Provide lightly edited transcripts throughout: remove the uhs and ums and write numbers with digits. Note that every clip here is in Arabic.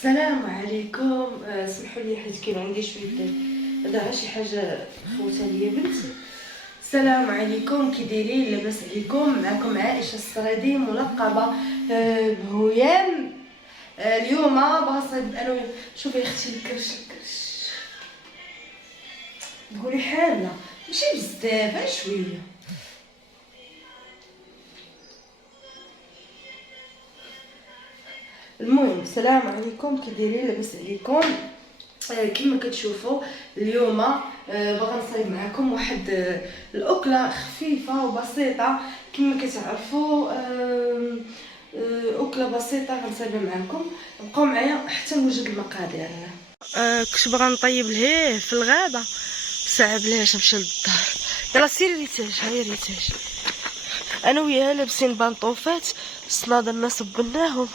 السلام عليكم. سمحوا لي حيت كاين عندي شويه هذا شي حاجه فوتها ليا بنتي. السلام عليكم، كي دايرين؟ لاباس عليكم؟ معكم عائشه السرادي ملقبه بهيام. اليوم باغا نصايب انا. شوفي يا اختي الكرش تقولي حاله ماشي بزاف، شويه. المهم السلام عليكم، كي دايرين؟ لاباس عليكم؟ كما كتشوفوا اليوم باغا نصايب معكم واحد الاكله خفيفه وبسيطه. كما كتعرفوا اكله بسيطه غنصايبها معكم. بقاو معايا حتى نوجد المقادير. كنت باغا نطيب لهيه في الغابه، صعب ليش مشى للدار. يلا سيري ريتاج، هيا ريتاج. انا وياها لابسين بانطوفات، صنادلنا صبناهم.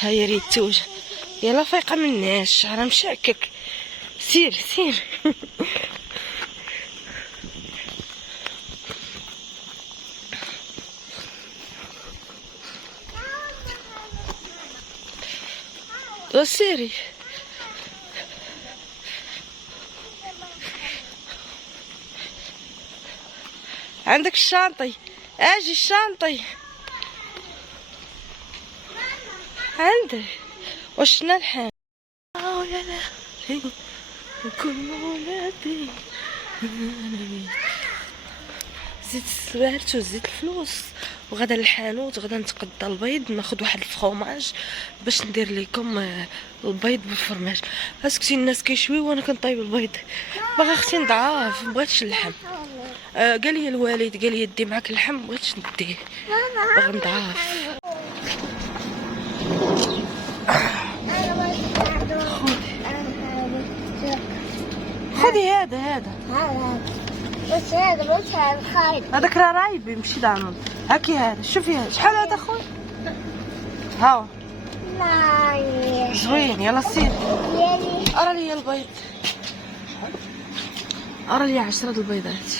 هيا ريتوج، يلا فايقه مناش، شعرها مشاكك. سير سير. سيري. عندك الشانطي، اجي الشانطي عندك. وشنا الحال. يا لهوي كل ولادي. زيت السبارت وزيت الفلوس، وغدا للحانوت. غدا نتقدى البيض، ناخد واحد الفخوماج باش ندير لكم البيض بالفرماج. اسكتي، الناس كيشويو وانا كنطيب البيض. باغا اختي نضعاف، مبغيتش اللحم. قال لي الوالد، قال لي دي معاك اللحم، مبغيتش نديه، باغا نضعاف. خذي هذا بس هذا خايب. هذاك راه رايبي، ماشي دامن. هاكي هذا، شوفي هذا شحال هذا خويا. هاو لا زوين. يلا سير. ارى لي البيض، ارى لي 10 البيضات.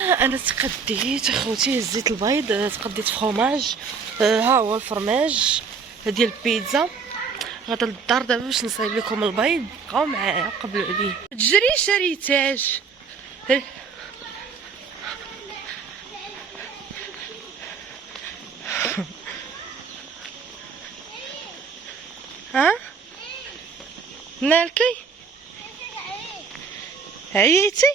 انا تقديت اخوتي، هزيت البيض، تقديت فخوماج. ها هو الفرماج ديال البيتزا. غادا للدار دابا باش نصايب لكم البيض. بقاو معايا قبلوا عليه. تجريش ريتاج. ها مالكي؟ عييتي؟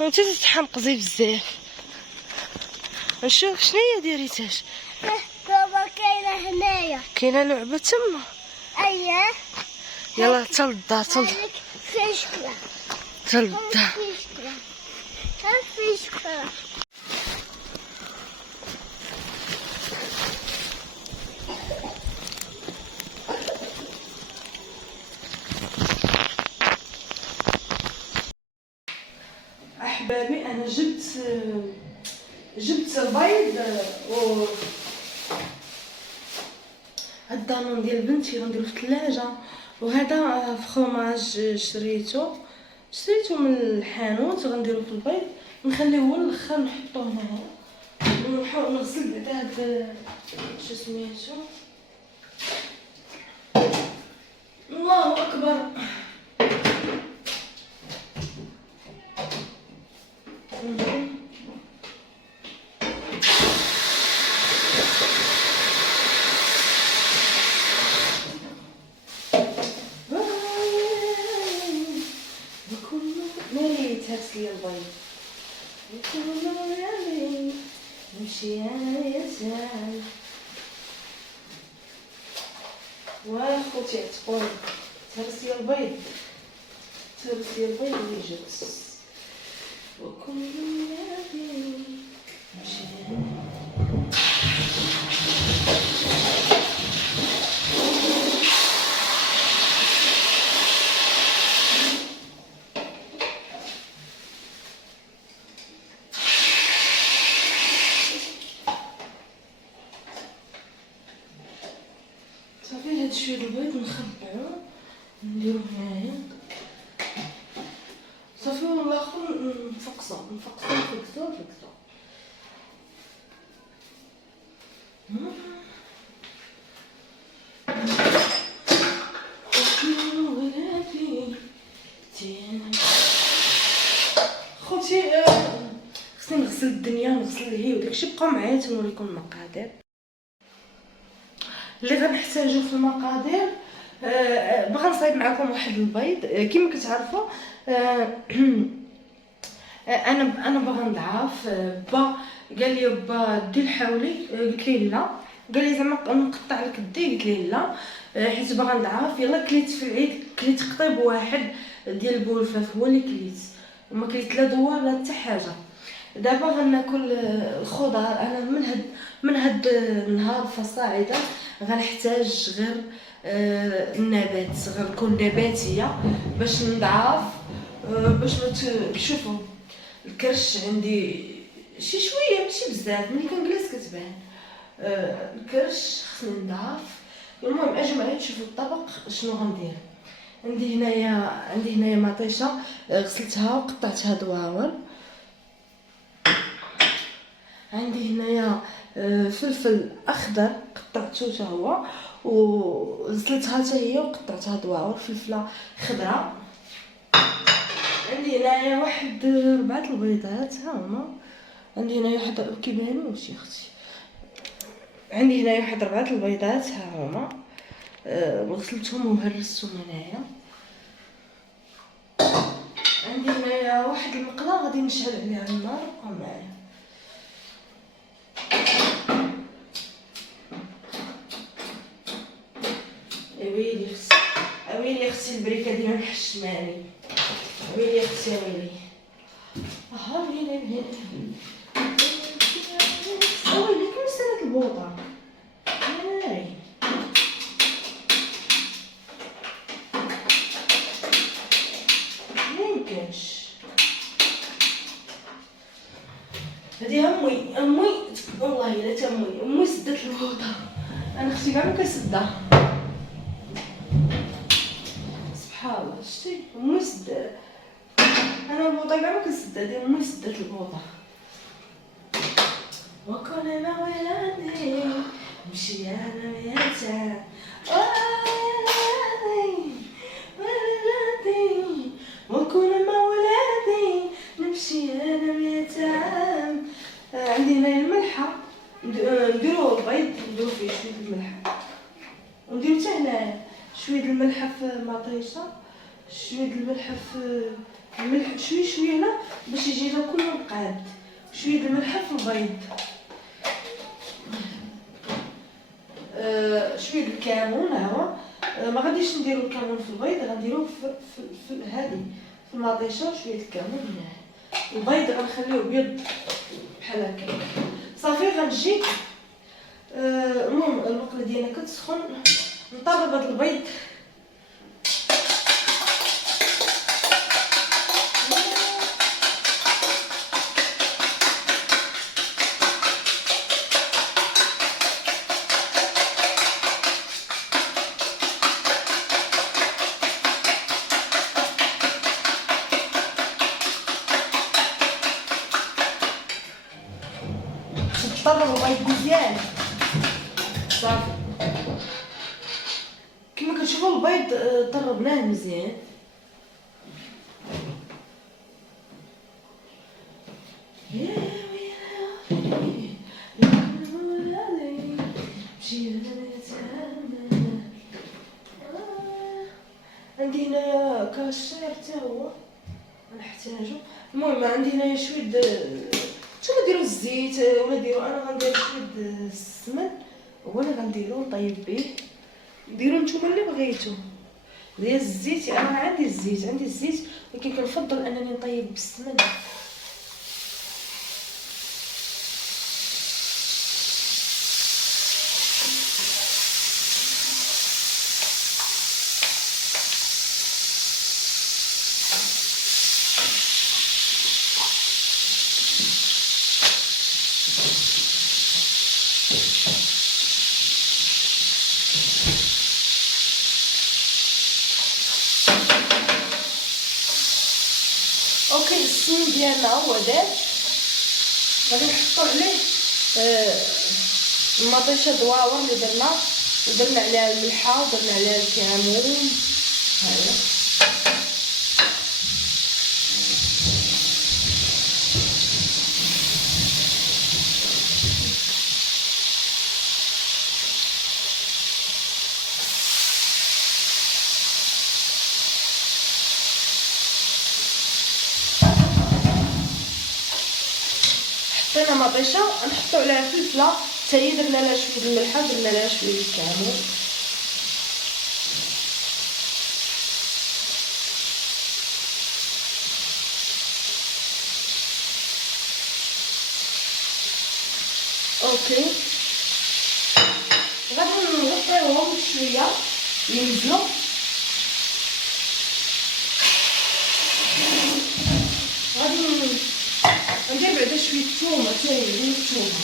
وانت تتحمقزي بزاف. نشوف شناهي ديال ريتاج. بابا كاينه هنايا، كاينه لعبه تما. اييه. يلا حتى للدار، فيشكله حتى للدار. فيشكله. احبابي، انا جبت البيض و هاد الدانون ديال بنتي غنديرو في الثلاجه. وهذا فخوماج شريته من الحانوت، غنديرو في البيض، نخليه هو الاخر نحطوه هنايا. ونحاول نغسل بعدا هاد شو سميتو. الله اكبر. مالي تغسلي البيض نمشي يا سال. واخوتي عتقوني، تغسلي البيض ويجلس. وكل يدي نمشي. صافي هاد شويه شويه البيض نخبعو نديرو هنايا صافي، وناخدو نفقصو نفقصو. خوتي خصني نغسل الدنيا، نغسل الهي وداكشي. بقاو معايا تنوريكم المقادير اللي غنحتاجو في المقادير. باغا نصايب معكم واحد البيض. كما كتعرفوا انا باغا نضعف. با قال لي با دير حاولي، قلت ليه لا. قال لي زعما نقطع لك الدي، قلت ليه لا حيت باغا نضعف. يلا كليت في العيد، كليت قطيب واحد ديال البولفاف هو اللي كليت، وما كليت لا دوار لا حتى حاجه. دابا غناكل الخضار. انا من هاد النهار فصاعدا غنحتاج غير النبات، غنكون نباتيه باش نضعف. باش شوفوا الكرش عندي شي شويه ماشي بزاف، ملي كنجلس كتبان الكرش. خصني نضعف. المهم اجي معايا تشوفوا الطبق شنو غندير. عندي هنايا مطيشه غسلتها وقطعتها دواور. عندي هنايا فلفل اخضر قطعته حتى هو وغسلتها حتى هي وقطعتها دواور. فلفله خضراء. عندي هنايا واحد 4 البيضات ها هما. عندي هنايا واحد كيبانوش يا اختي. عندي هنايا واحد 4 البيضات ها هما. غسلتهم وهرستهم هنايا. عندي هنايا واحد المقله غادي نشعل عليها النار. بقاو معايا. ويلي اختي البريكه ديال الحشماني. ويلي اختي ويلي. ويلي كيما سالات البوطه. هاي ميمكنش. هادي امي والله الا تمي امي سدات البوطه. انا اختي كاع ما كنسدها. سبحان الله. شتي امي سد. انا البوطه كاع ما كنسدها، ديال امي سدات البوطه. وكل ما ولادي نمشي انا وياك. ولادي وكل ما ولادي نمشي انا وياك. عندي هنا الملحه نديرو البيض، نديرو فيه شويه الملحه ونديرو حتى هنايا شويه الملحه في مطيشه، شويه الملحه في الملح شويه هنا باش يجينا كله مقاد. شويه الملحه في البيض. شويه الكمون ها هو. ما غاديش نديرو الكمون في البيض، غنديروه في هذه في المطيشه. شويه الكمون هنا. البيض غنخليوه بيض بحال هكا. صافي غنجي المهم المقله ديالنا كتسخن. نطرب هذا البيض. طرب البيض مزيان صافي. كما كتشوفوا البيض طربناه مزيان. عندي هنايا كاشير حتى هو غنحتاجو. المهم عندي هنايا شويه نتوما ديروا الزيت ولا ديروا. انا غندير شويه السمن هو اللي غنديرو نطيب به. ديروا نتوما اللي بغيتو. ديال الزيت انا عندي الزيت ولكن كنفضل انني نطيب بالسمن. السمين ديالنا هو داج. غادي نحطو عليه المطيشه دواور اللي درنا عليها الملحه ودرنا عليها الكمون. هاهي حطينا مطيشه، نحطو عليها فلفله حتى هي، درنا لها شويه الملحه ودرنا لها شويه الكمون. اوكي غادي نغطيوهم شويه ينزلوا. غادي ندير بعدا شويه الثومه حتى هي الثومه.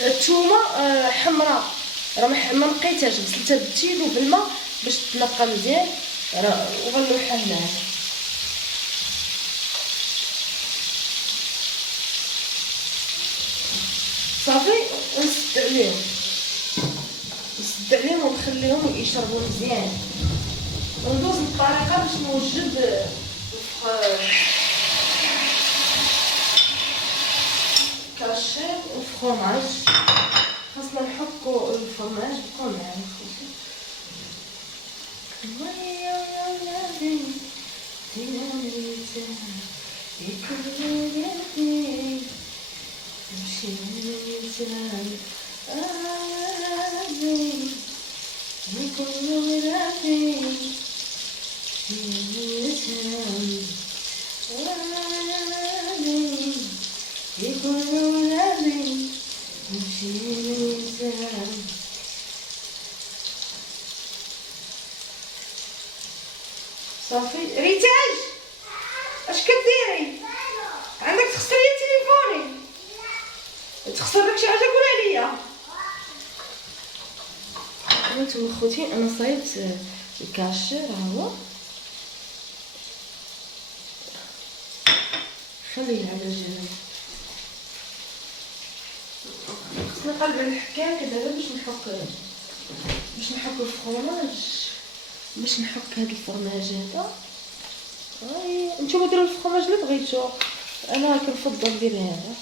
الثومه حمراء راه ما نقيتهاش، غسلتها بالتيل وبالماء باش تنقى مزيان وغنلوحها هنايا. صافي نسد عليهم ونخليهم يشربوا مزيان. وندوز الطريقه باش نوجد كاشير وفرماج. خاصنا نحكو الفرماج بكل يعني صافي. ريتاج اش كديري؟ عندك تخسري تليفوني؟ تخسر لك شي حاجه قولها ليا. انتم خوتي انا صايبت الكاشير ها هو، خليه على جنب. خصني نقلب على الحكايه دابا باش نحك الفرماج، باش نحك هاد الفرماج هذا. نتوما ديروا الفرماج اللي بغيتو، انا كنفضل ندير هذا.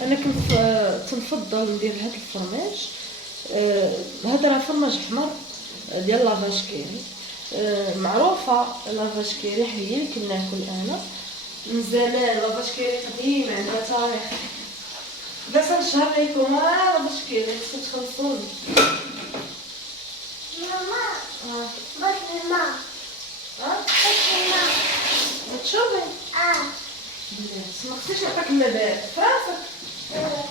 انا تنفضل ندير هاد الفرماج. هذا راه فرماج حمر ديال لافاش كيري، معروفه لافاش كيري هي اللي كناكل انا من زمان. لافاش كيري قديم عندها تاريخ. بس نشهر لكم لافاش كيري خصو تخلصوني. ماما بس الماء بس الماء تشوفي بلاتي ما خصنيش نعطيك الماء بارد فراسك.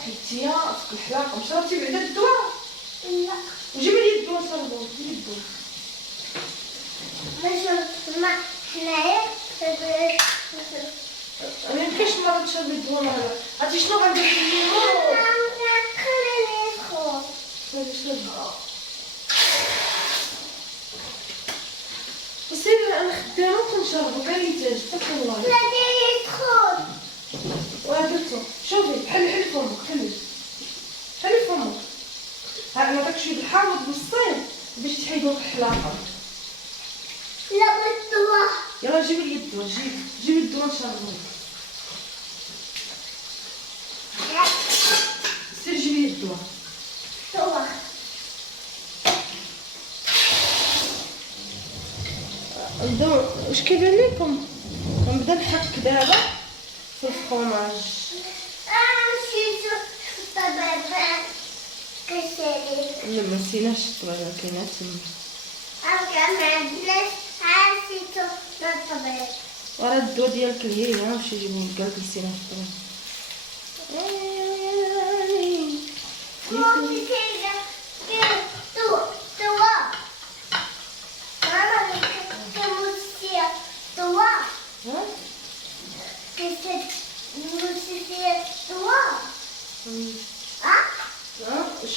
حيتيا في الحلاقه شربتي بعدا الدواء؟ لا وجيبي لي الدواء شربو. جيبي الدواء. ما شربت الماء حنايا. انا مكاينش مرة تشربي الدواء مرة. عرفتي شنو غندير في الليمون؟ خليني ندخل. سير انا خدامه وكنشربو كاع اللي تاج تاكل الله. خليني ندخل. وهدرتو شوفي حلي فمك. حلي فمك. ها نعطيك شويه الحامض بالصين باش تحيدو الحلاقه. لا بالدواء. يلا جيبي لي الدواء. جيبي الدواء نشربو. سير جيبي لي الدواء. دواء. نبداو. واش كيبان لكم؟ غنبدا نحك دابا في الفرماج. نسيتو الطبيبات كسالي. لا ما نسيناش الطبيبه كاينه تما. كان ما عندناش نسيتو الطبيب. ورا الدواء ديالك هي ها مشي جيبو لك نسينا في الطبيب. مامي كاينه c'était toi. Hein?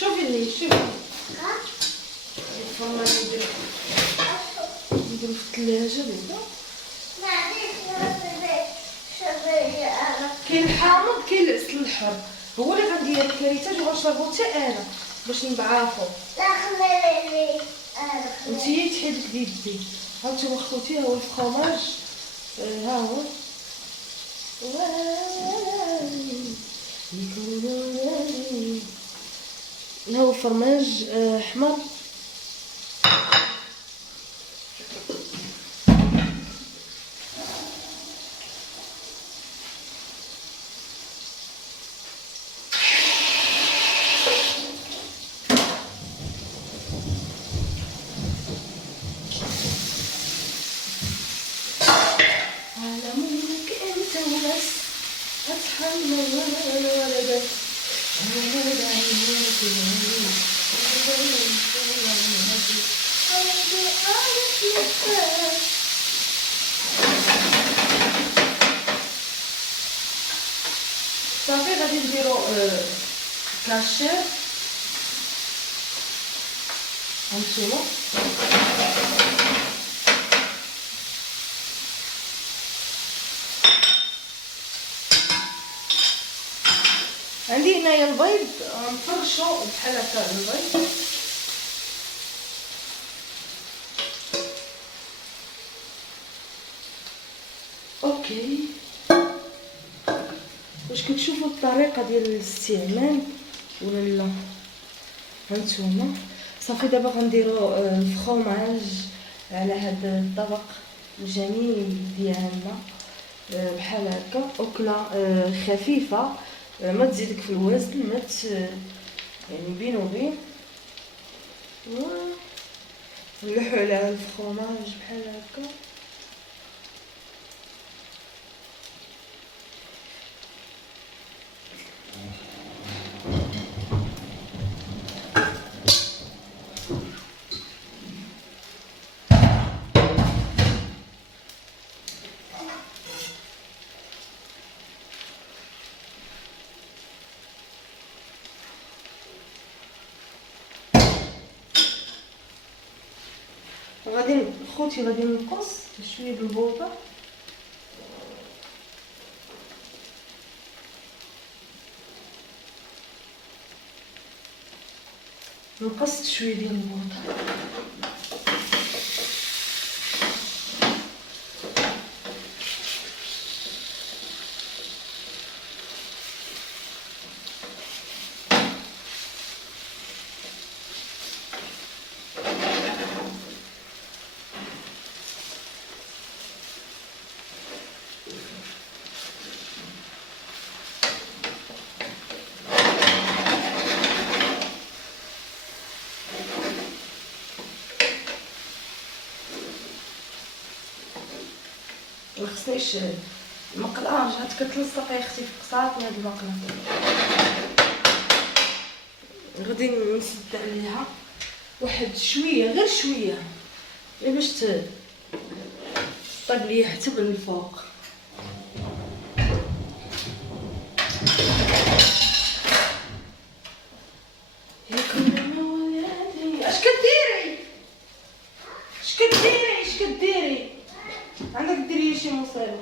شوفي لي شوفي Hein? الفرماج نديرو في الثلاجة بعدا. كاين الحامض كاين العسل الحر، هو اللي غندير الكريتاج وغنشربو حتى انا باش نضعافو. انتي تحيدك بيدي. هانتوما خوتي ها هو الفرماج، ها هو ها هو فرماج احمر. علمك انت وبس اتحمل ولدك ولد عينيك صافي غادي نديرو كاشير. هانتوما عندي هنايا البيض نفرشو بحال هكا البيض. اوكي واش كتشوفوا الطريقه ديال الاستعمال ولا لا؟ هانتوما صافي دابا غنديرو الفرماج على هذا الطبق الجميل ديالنا بحال هكا، اكله خفيفه ما تزيدك في الوزن، ما يعني بين وبين. نلوحو على الفرماج بحال هكا. غادي خوتي غادي نقص شويه بالبوطه. نقصت شويه ديال البوطه. ما خصنيش المقله جات كتلصق يا اختي في قصات هاد المقله. غادي نسد عليها واحد شويه غير شويه باش طيب ليا حتى من الفوق. اش كديري اش كديري اش كديري عندك ديري شي مصيبه.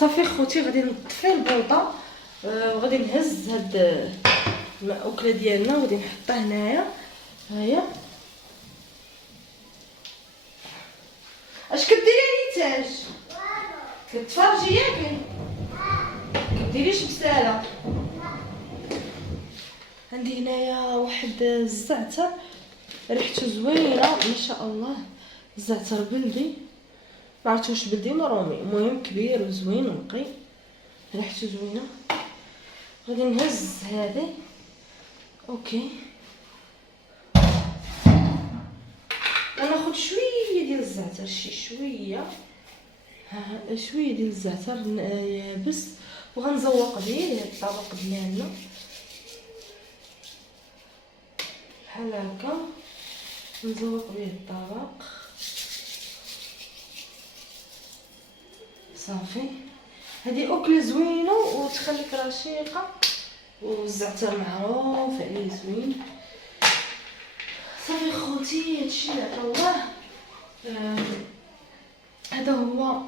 صافي خوتي غادي نطفي البوطه وغادي نهز هاد المأكله ديالنا وغادي نحطها هنايا. هاهي اش كديري ريتاج؟ كتفرجي ياك؟ كديريش بساله. عندي هنايا واحد الزعتر ريحته زوينه ما شاء الله، الزعتر بلدي ما عرفتوش بلدي ولا رومي، المهم كبير وزوين ونقي ريحته زوينه. غادي نهز هذه. اوكي غناخد شويه ديال الزعتر، شويه، ها شويه ديال الزعتر يابس، وغنزوق به هاد الطبق ديالنا بحال هكا. نزوق به الطبق صافي. هذه اكله زوينه وتخليك رشيقه، والزعتر معروف عليه زوين. صافي خوتي هادشي اللي عطا الله. هذا هو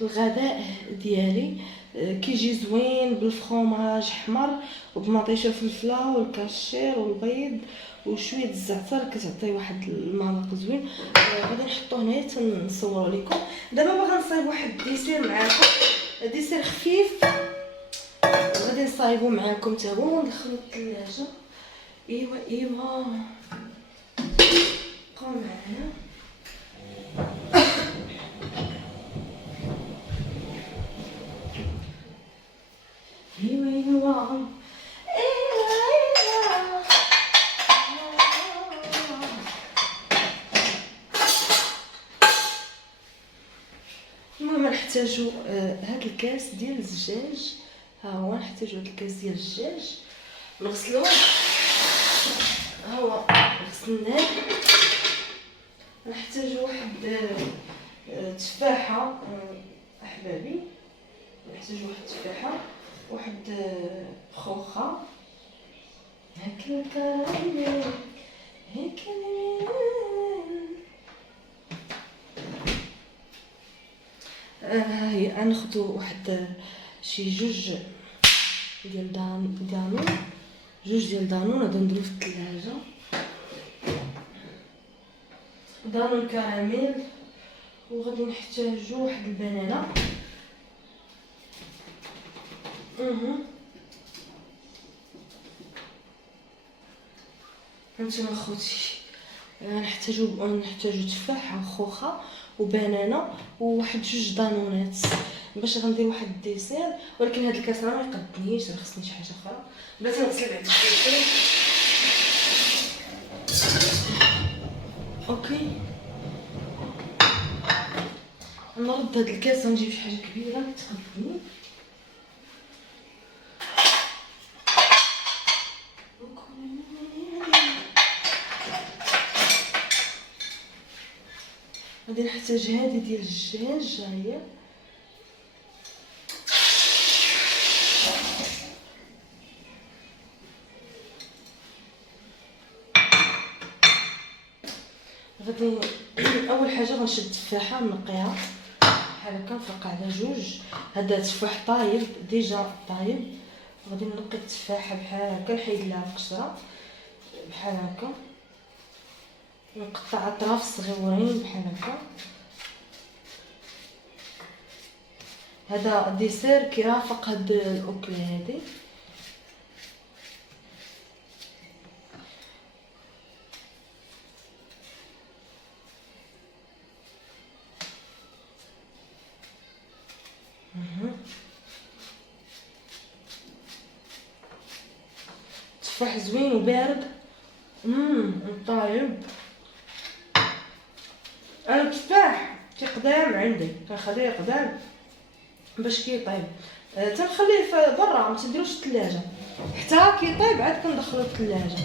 الغداء ديالي. كيجي زوين بالفرomاج احمر وبمطيشه فلفله والكاشير والبيض وشويه الزعتر، كتعطي واحد المذاق زوين. غادي نحطو هنايا تنصوروا لكم. دابا باغا نصايب واحد الديسير معاكم، ديسير خفيف غادي نصايبو معاكم حتى هو وندخلو الثلاجه. ايوا بقاو معايا. المهم نحتاجو هاد الكاس ديال الزجاج. ها هو نحتاجو هاد الكاس ديال الزجاج نغسلوه. ها هو غسلناه. نحتاجو واحد تفاحه احبابي، نحتاجو واحد التفاحه، واحد خوخه هكا هكا. هاهي غناخدو واحد شي جوج ديال دانون، جوج ديال دانون غادي نديرو في الثلاجه. دانون كراميل. وغادي نحتاجو واحد البنانه. هانتوما خوتي نحتاجو تفاحه وخوخه وبنانه وواحد جوج دانونات باش غندير واحد الديسير. ولكن هاد الكاس راه ما يقدنيش، راه خصني شي حاجه اخرى. بلاتي نغسل بعد الديسير. اوكي نرد هاد الكاس ونجيب شي حاجه كبيره تخدمني. غادي نحتاج هذه ديال الدجاج. ها هي غادي اول حاجه غنشد التفاحه نقيها بحال هكا، نفرق على جوج. هذا تفاح طايب ديجا طايب. غادي نقي التفاحه بحال هكا، نحيد لها القشره بحال هكا، نقطع اطراف صغيورين بحال هكا. هذا ديسير كيرافق هاد الاكله هادي. تفاح زوين وبارد. طايب. انا التفاح كيقدام عندي كنخليه يقدام باش كيطيب. تنخليه برا ما تنديروش الثلاجه حتى كيطيب عاد كندخلو الثلاجه.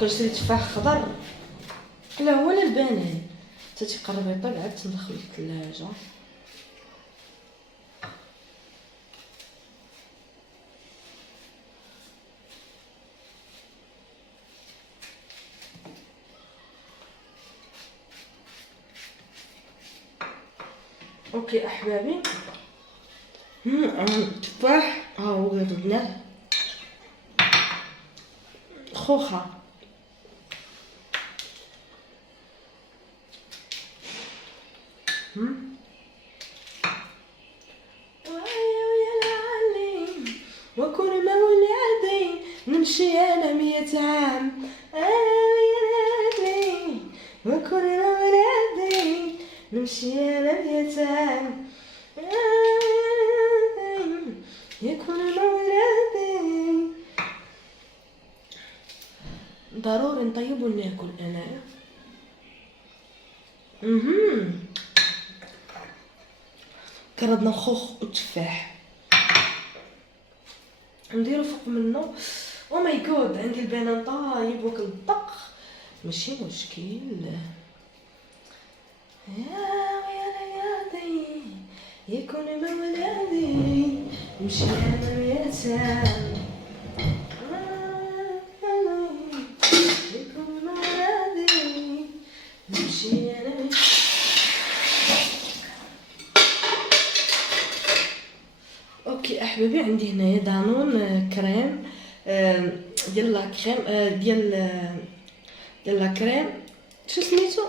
كنشري تفاح خضر لا هو لا البنان حتى تيقرب يطيب عاد تندخلو الثلاجه. اوكي احبابي. التفاح ها هو غدناه خوخه. ويا العليم وكل مولادي نمشي انا 100 عام. ويا العليم وكل مولادي نمشي انا 100 عام. يكون مولادي. ضروري نطيب وناكل انايا. كردنا خوخ وتفاح نديرو فوق منه. او ماي جود، عندي البنان طايب وكل الدق، ماشي مشكل. يا ليالي يكون مولادي نمشي انا 100 عام. يكون مولادي نمشي انا. اوكي احبابي، عندي هنايا دانون كريم ديال لا كريم ديال لا كريم، شو سميتو،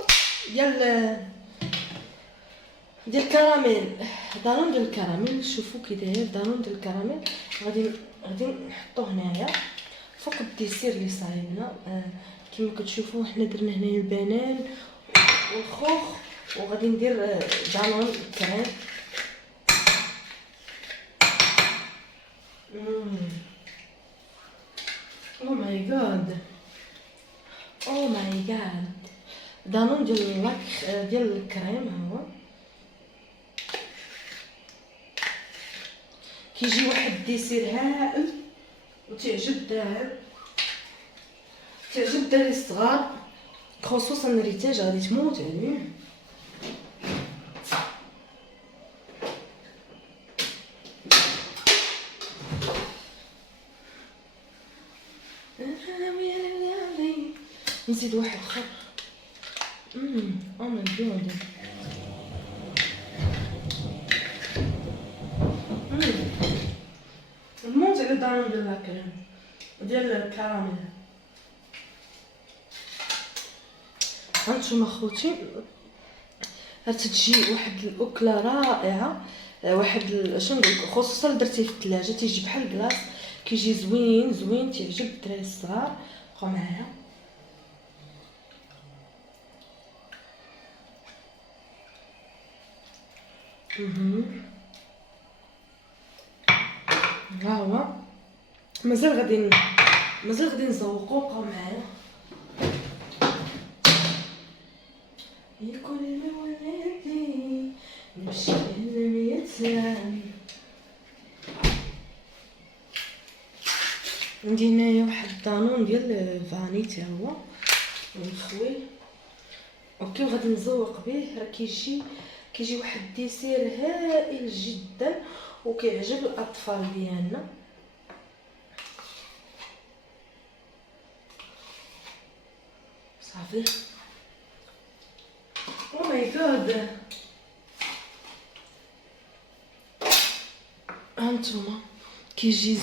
ديال الكراميل. دانون ديال الكراميل. شوفوا كي داير دانون ديال الكراميل. غادي نحطو هنايا فوق الديسير اللي صايبنا. كما كتشوفوا حنا درنا هنايا البنان والخوخ، وغادي ندير دانون كريم. او ماي جاد، او ماي جاد. دانون ديال لاك ديال الكريم. هو كيجي واحد الديسير هائل وتعجب الدراري الصغار، خصوصا الريتاج غادي تموت عليه. نزيد واحد اخر. او ماي جاد. نموت على دانون ديال الكريم ديال الكراميل. هانتوما خوتي، تجي واحد الاكله رائعه. واحد شنو نقول لك، خصوصا درتيه في الثلاجه تيجي بحال كلاص، كيجي زوين تيعجب الدراري الصغار. بقاو معايا. ها هو مازال غادي نزوقو. بقاو معايا. يكون مولاتي نمشي انا 100 عام. عندي هنايا واحد الدانون ديال فاني تا هو مخوي. اوكي، وغادي نزوق به. راه كيجي واحد الديسير هائل جدا وكيعجب الاطفال ديالنا. صافي. او ماي جاد. هانتوما كيجي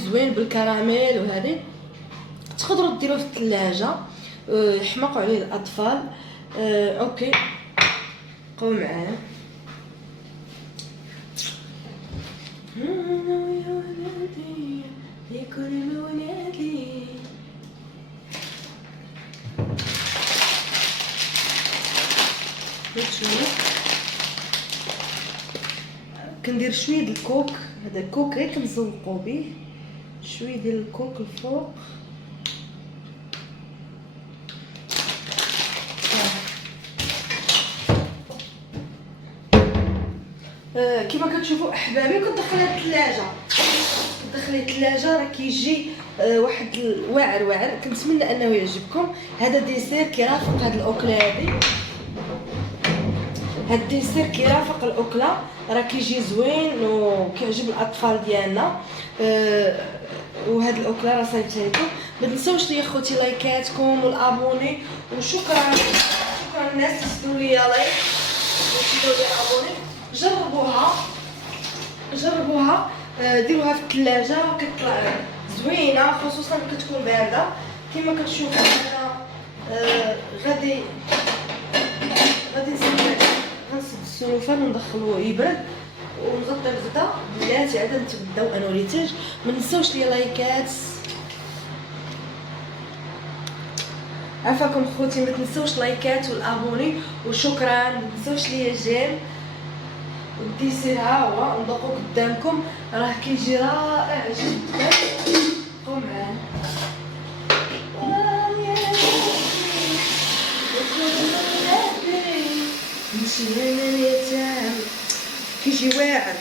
زوين بالكراميل وهذه. تقدروا ديروه في الثلاجه يحمقوا عليه الاطفال. اوكي، بقاو معايا. يكون مولاتي. كندير شويه ديال الكوك. هذا الكوك غير كنزوقو به شويه ديال الكوك الفوق. كما كتشوفوا احبابي، كندخلها الثلاجه. راه كيجي واحد الواعر. كنتمنى انه يعجبكم. هذا ديسير كيرافق هاد الاكله هذه. هاد الديسير كيرافق الاكله، راه كيجي زوين وكيعجب الاطفال ديالنا. وهاد الاكله راه صايبتها لكم. ما تنساوش يا خوتي لايكاتكم والابوني. وشكرا الناس اللي زدوا لي لايك وشدوا لي ابوني. جربوها ديروها في الثلاجه، كتطلع زوينه خصوصا كتكون بارده كما كتشوفوا. انا غادي غنصب السلوفان وندخلوه يبرد ونغطي الغدا. بلاتي عاد نتبداو انا وريتاج. ما نساوش لي لايكات، عفاكم خوتي، ما تنسوش لايكات والابوني وشكرا. ما تنسوش لي جيم والديسير ها هو نذوقو قدامكم، راه كيجي رائع جدا. بقاو معانا. نمشي لنا اليتام كيجي واعر.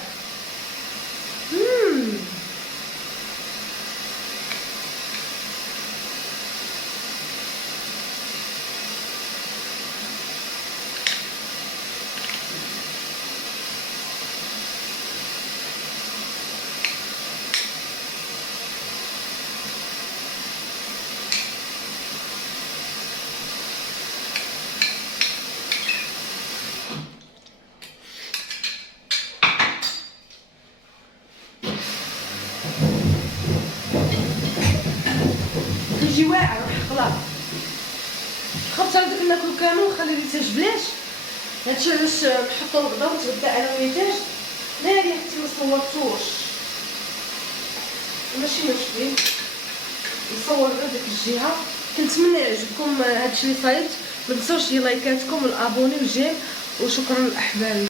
كيجي واعر خلاص. خفت عندك ناكلو كامل ونخلي ريتاج بلاش. هادشي علاش نحطو الغدا ونتغدى انا وريتاج. ناري حتى ما صورتوش، ماشي مشكل نصور غير ديك الجهه. كنتمنى يعجبكم هادشي اللي صايبت. ما تنساوش لايكاتكم والابوني والجيم وشكرا الاحباب.